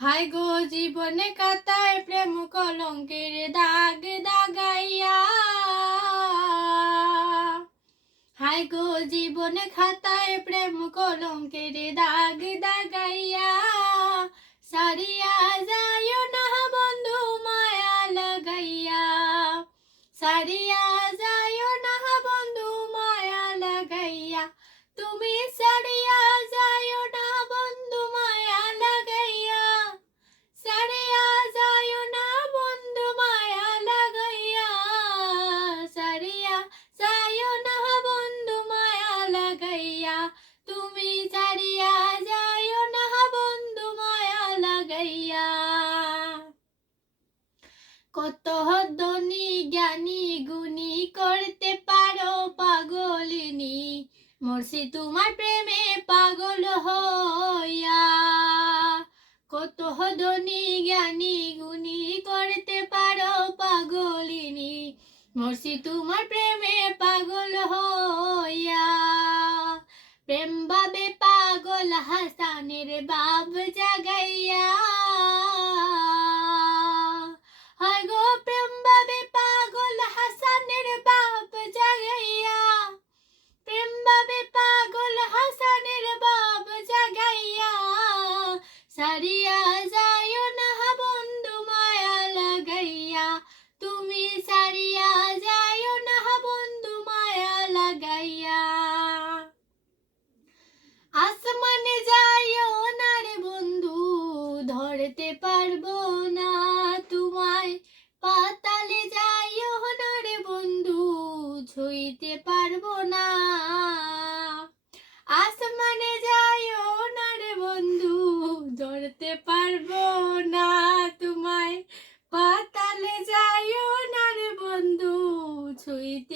High গো জীবনে কাতায় প্রেম কলঙ্কের দাগ দাগাইয়া। হাই গো জীবনে খাতায় প্রেম কলঙ্কের দাগ দাগাইয়া। সারিয়া যায় না বন্ধু মায়া লাগাইয়া। সারিয়া যায় তুমি সারিয়া যায় না বন্ধু মায়া লাগাইয়া। কত ধনী জ্ঞানী গুণী করতে পারো পাগলিনী মরছি তোমার প্রেমে পাগল হইয়া। কত ধনী জ্ঞানী গুণী করতে পারো পাগলিনী মরছি তোমার প্রেমে পাগল হইয়া। प्रेम बाबे पागल हंसाने रे बाब जगैया।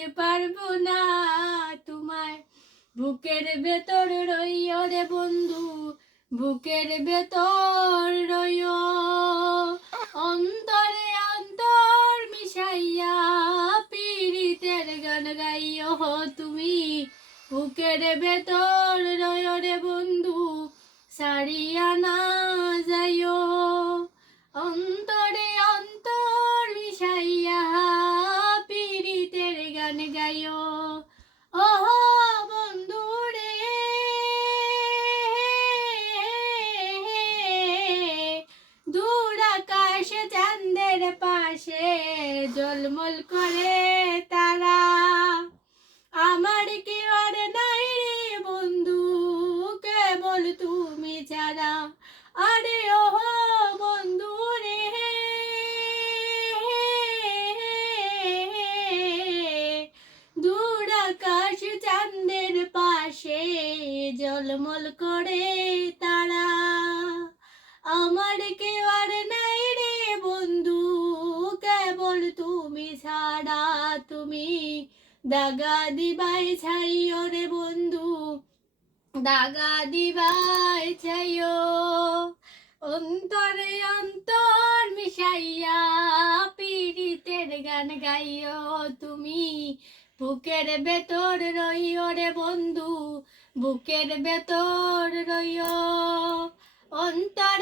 ছুঁইতে পারব না তোমায় বুকের ভেতর রইও রে বন্ধু, বুকের ভেতর রইও। অন্তরে অন্তর মিশাইয়া পীড়িতের গান গাইও তুমি। বুকের ভেতর রইও রে বন্ধু, সারিয়া না যাইও। পাশে জলমল করে তারা। আমার কি আর নাই রে বন্ধু, কেবল তুমি ছাড়া আরে ও বন্ধু রে। দূর আকাশ চাঁদের পাশে জলমল করে তারা। আমার কেউ তুমি দাগা দিবাই ছাইও রে বন্ধু। দাগা দিবাই ছাইও। অন্তরে অন্তর মিশাইয়া পীড়িতের গান গাইও তুমি। বুকের ভেতর রইও রে বন্ধু, বুকের ভেতর রইও। অন্তরে